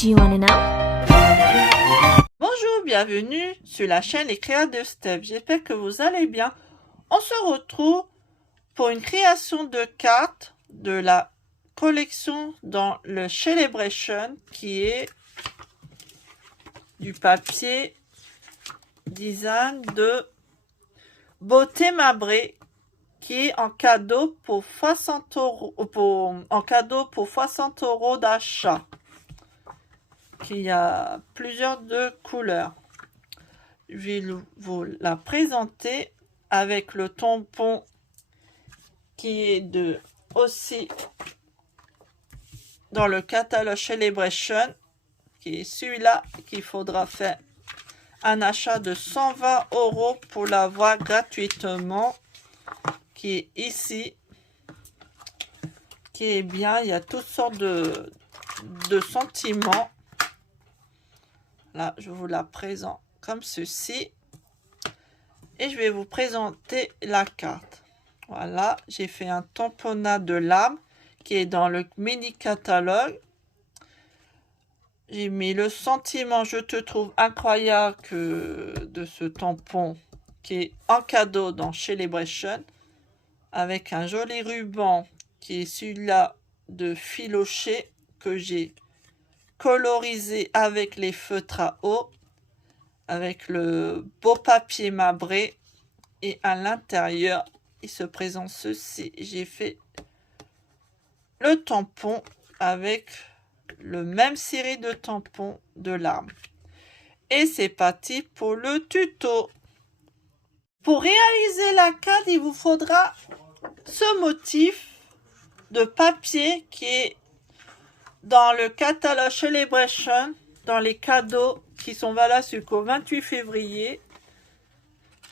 Do you wanna know? Bonjour, bienvenue sur la chaîne Les Créas de Steph. J'espère que vous allez bien. On se retrouve pour une création de cartes de la collection dans le Celebration qui est du papier design de Beauté Mabré qui est en cadeau pour 60 € d'achat. Il y a plusieurs de couleurs. Je vais vous la présenter avec le tampon qui est aussi dans le catalogue Celebration, qui est celui-là qu'il faudra faire un achat de 120 € pour l'avoir gratuitement, qui est ici, qui est bien. Il y a toutes sortes de sentiments. Là, je vous la présente comme ceci. Et je vais vous présenter la carte. Voilà, j'ai fait un tamponnat de l'âme qui est dans le mini catalogue. J'ai mis le sentiment je te trouve incroyable de ce tampon qui est en cadeau dans Celebration avec un joli ruban qui est celui-là de filoché que j'ai colorisé avec les feutres à eau, avec le beau papier mabré, et à l'intérieur il se présente ceci. J'ai fait le tampon avec le même série de tampons de larmes. Et c'est parti pour le tuto. Pour réaliser la carte, il vous faudra ce motif de papier qui est dans le catalogue Celebration, dans les cadeaux qui sont valables jusqu'au 28 février.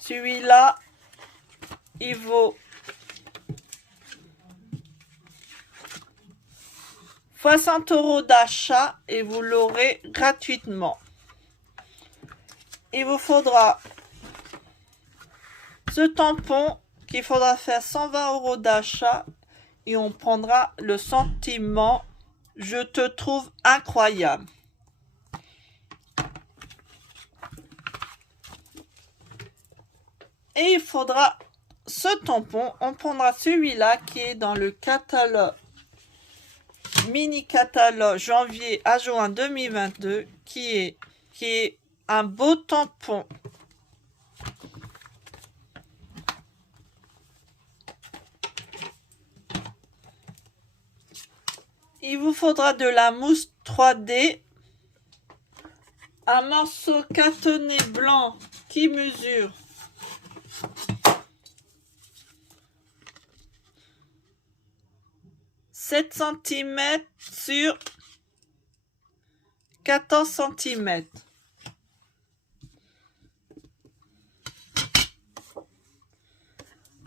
Celui-là, il vaut 60 € d'achat et vous l'aurez gratuitement. Il vous faudra ce tampon qu'il faudra faire 120 € d'achat et on prendra le sentiment je te trouve incroyable. Et il faudra ce tampon, on prendra celui-là qui est dans le catalogue mini catalogue janvier à juin 2022 qui est un beau tampon. Il vous faudra de la mousse 3D, un morceau cartonné blanc qui mesure 7 cm sur 14 cm.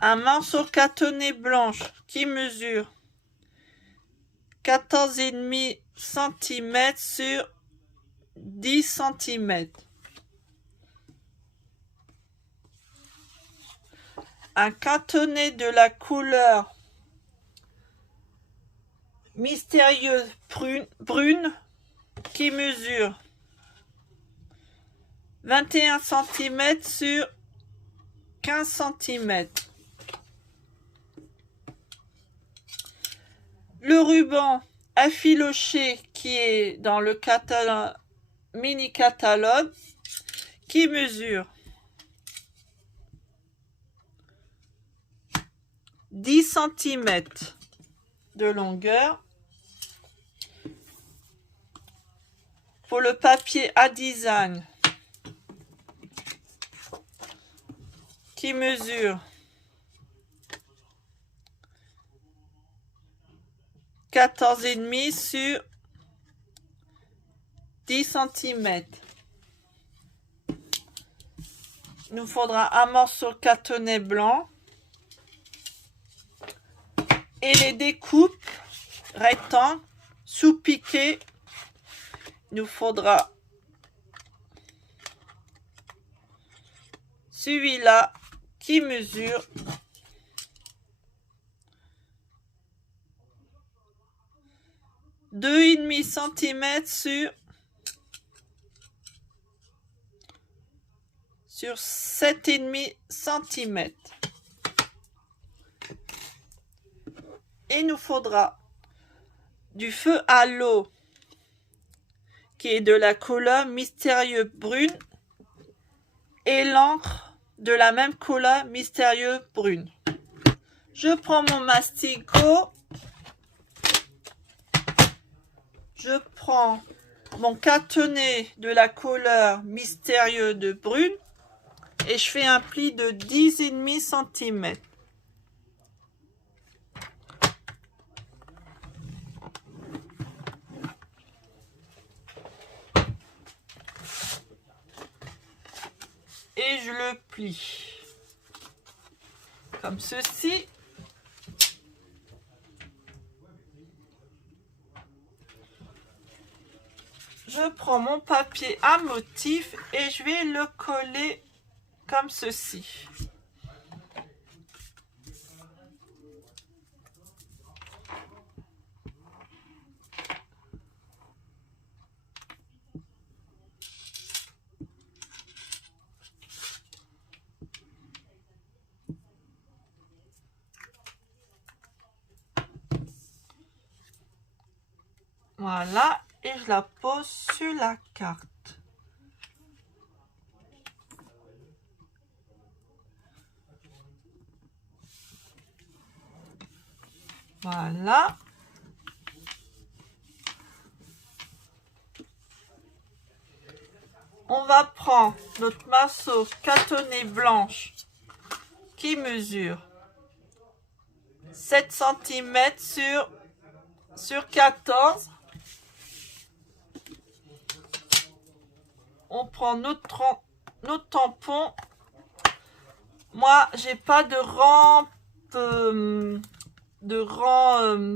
Un morceau cartonné blanche qui mesure 14,5 cm sur 10 cm. Un cartonné de la couleur mystérieuse brune qui mesure 21 cm sur 15 cm. Le ruban effiloché qui est dans le catalogue mini catalogue qui mesure 10 cm de longueur. Pour le papier à design qui mesure 14,5 sur 10 cm. Il nous faudra un morceau cartonné blanc et les découpes rectangles sous-piquées. Il nous faudra celui-là qui mesure 2,5 cm sur sur 7,5 cm. Et il nous faudra du feu à l'eau qui est de la couleur mystérieux brune et l'encre de la même couleur mystérieux brune. Je prends mon masticot, je prends mon catonnet de la couleur mystérieux de brune et je fais un pli de 10,5 cm. Et je le plie comme ceci. Je prends mon papier à motif et je vais le coller comme ceci. Voilà, et je la pose sur la carte. Voilà. On va prendre notre masseau catonné blanche qui mesure 7 cm sur 14. On prend notre tampon. Moi, j'ai pas de rang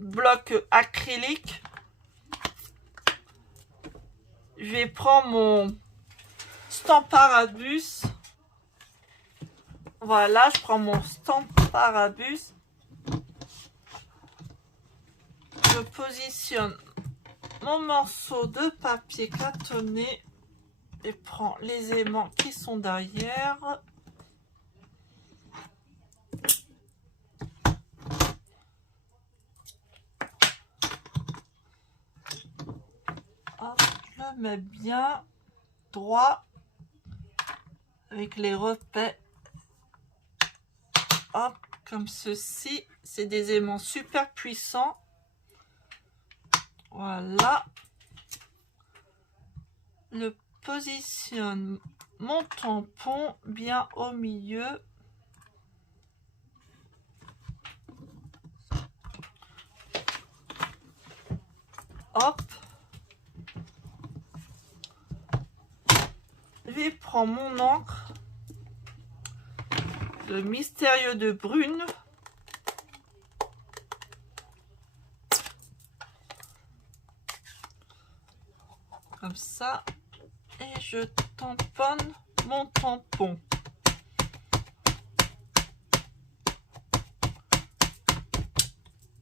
bloc acrylique. Je vais prendre mon Stamparatus. Voilà, je prends mon Stamparatus. Je positionne mon morceau de papier cartonné et prends les aimants qui sont derrière. Hop, je le mets bien droit avec les repères. Hop, comme ceci. C'est des aimants super puissants. Voilà. Je positionne mon tampon bien au milieu. Hop. Je vais prendre mon encre. Le mystérieux de brune. Comme ça. Et je tamponne mon tampon.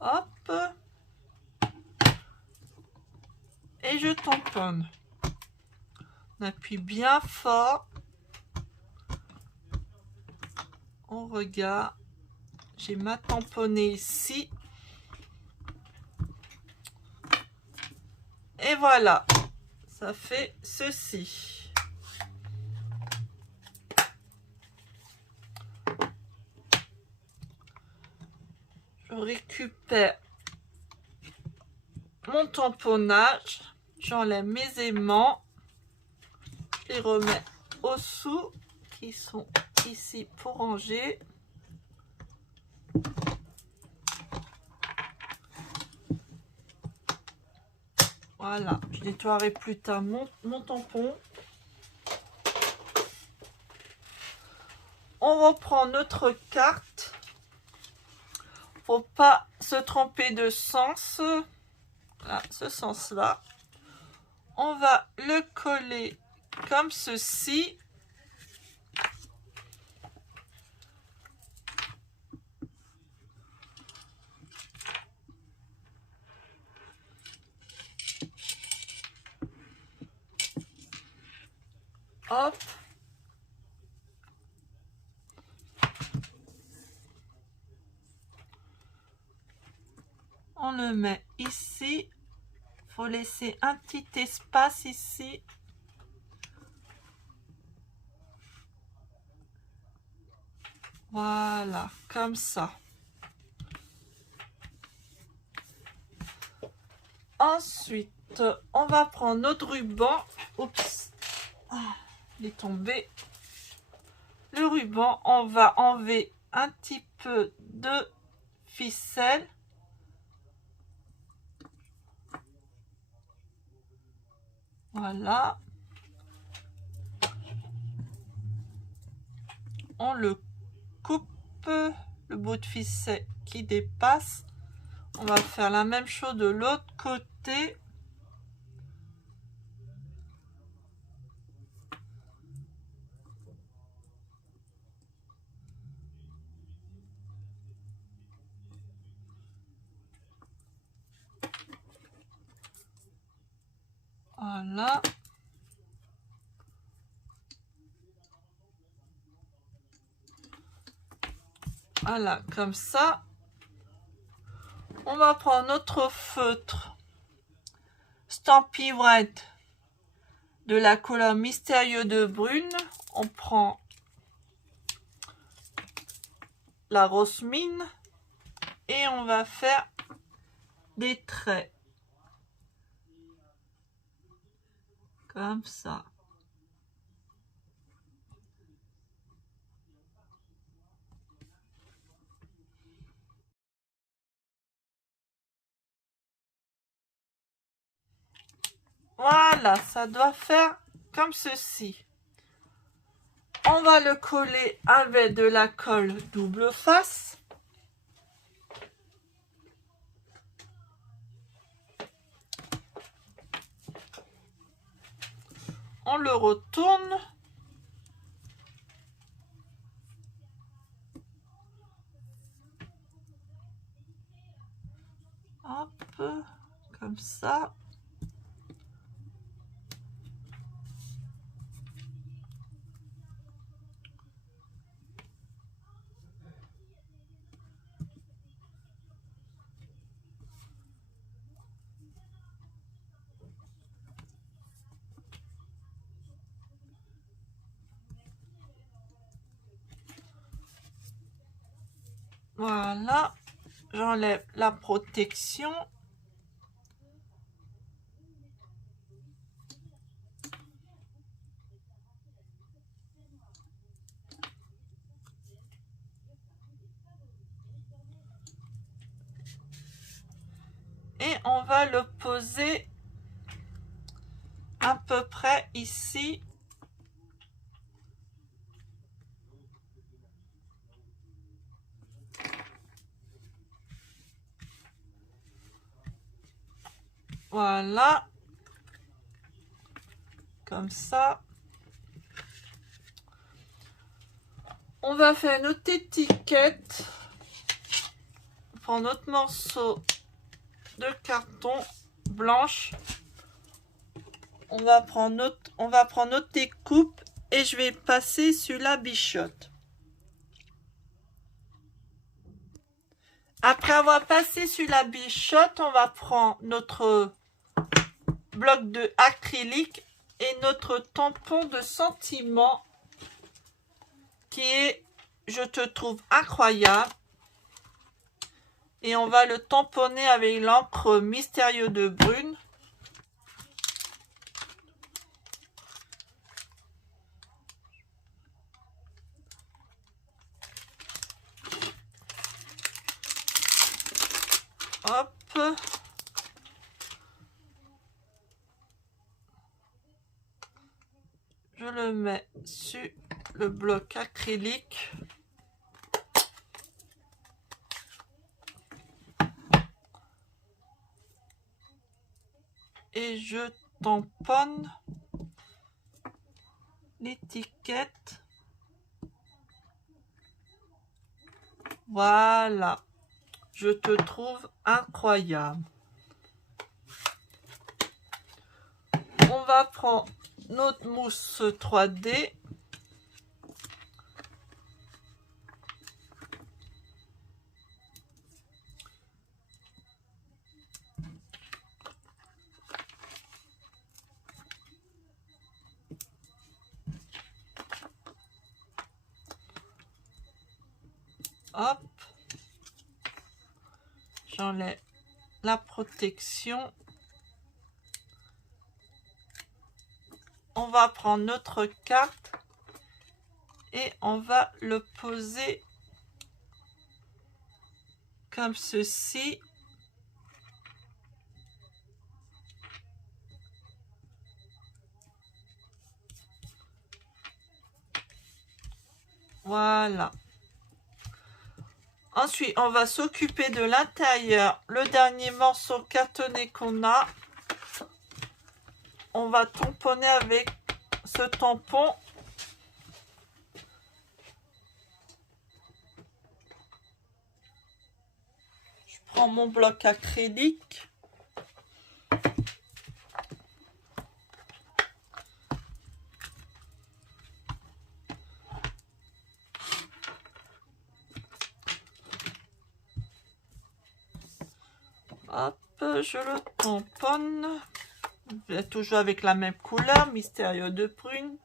Hop. Et je tamponne. On appuie bien fort. On regarde. J'ai ma tamponnée ici. Et voilà. Ça fait ceci. Je récupère mon tamponnage. J'enlève mes aimants. Je les remets au-dessous qui sont ici pour ranger. Voilà, je nettoierai plus tard mon tampon. On reprend notre carte. Faut pas se tromper de sens. Voilà, ce sens-là. On va le coller comme ceci. Hop. On le met ici. Il faut laisser un petit espace ici. Voilà, comme ça. Ensuite, on va prendre notre ruban. Oups, il est tombé. Le ruban, on va enlever un petit peu de ficelle. Voilà. On le coupe, le bout de ficelle qui dépasse. On va faire la même chose de l'autre côté. Voilà. Voilà, comme ça. On va prendre notre feutre Stampin' Red de la couleur Mystérieux de Brune. On prend la rose mine et on va faire des traits. Comme ça. Voilà, ça doit faire comme ceci. On va le coller avec de la colle double face. On le retourne. Hop, comme ça. Voilà, j'enlève la protection. Et on va le poser à peu près ici. Voilà. Comme ça. On va faire notre étiquette. On prend notre morceau de carton blanche. On va prendre notre découpe et je vais passer sur la bichotte. Après avoir passé sur la bichotte, on va prendre notre bloc de acrylique et notre tampon de sentiment qui est je te trouve incroyable. Et on va le tamponner avec l'encre Mystérieux de Brune. Hop. Je le mets sur le bloc acrylique. Et je tamponne l'étiquette. Voilà. Je te trouve incroyable. On va prendre notre mousse 3D. Hop. J'enlève la protection. On va prendre notre carte et on va le poser comme ceci. Voilà. Ensuite, on va s'occuper de l'intérieur. Le dernier morceau cartonné qu'on a, on va tamponner avec ce tampon. Je prends mon bloc acrylique. Hop, je le tamponne. Toujours avec la même couleur, mystérieux de prune.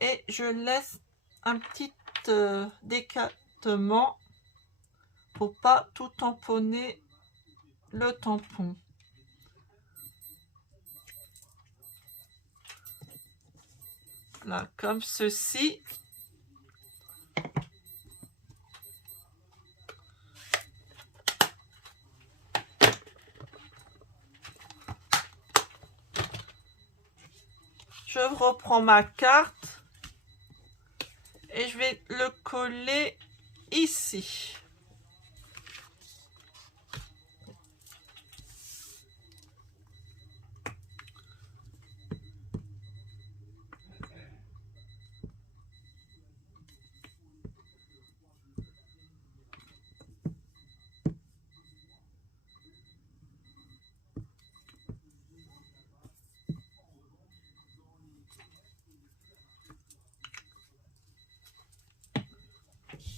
Et je laisse un petit décattement pour pas tout tamponner le tampon. Là, comme ceci. Je reprends ma carte et je vais le coller ici.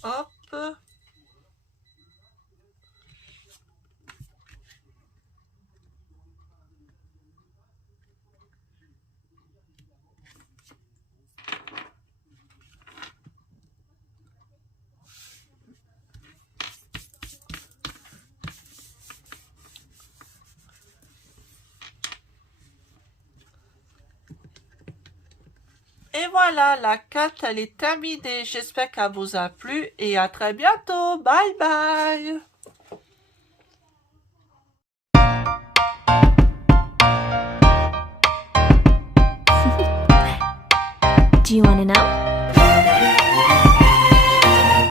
Hop. Et voilà, la carte, elle est terminée. J'espère qu'elle vous a plu et à très bientôt. Bye bye. Do you want to know?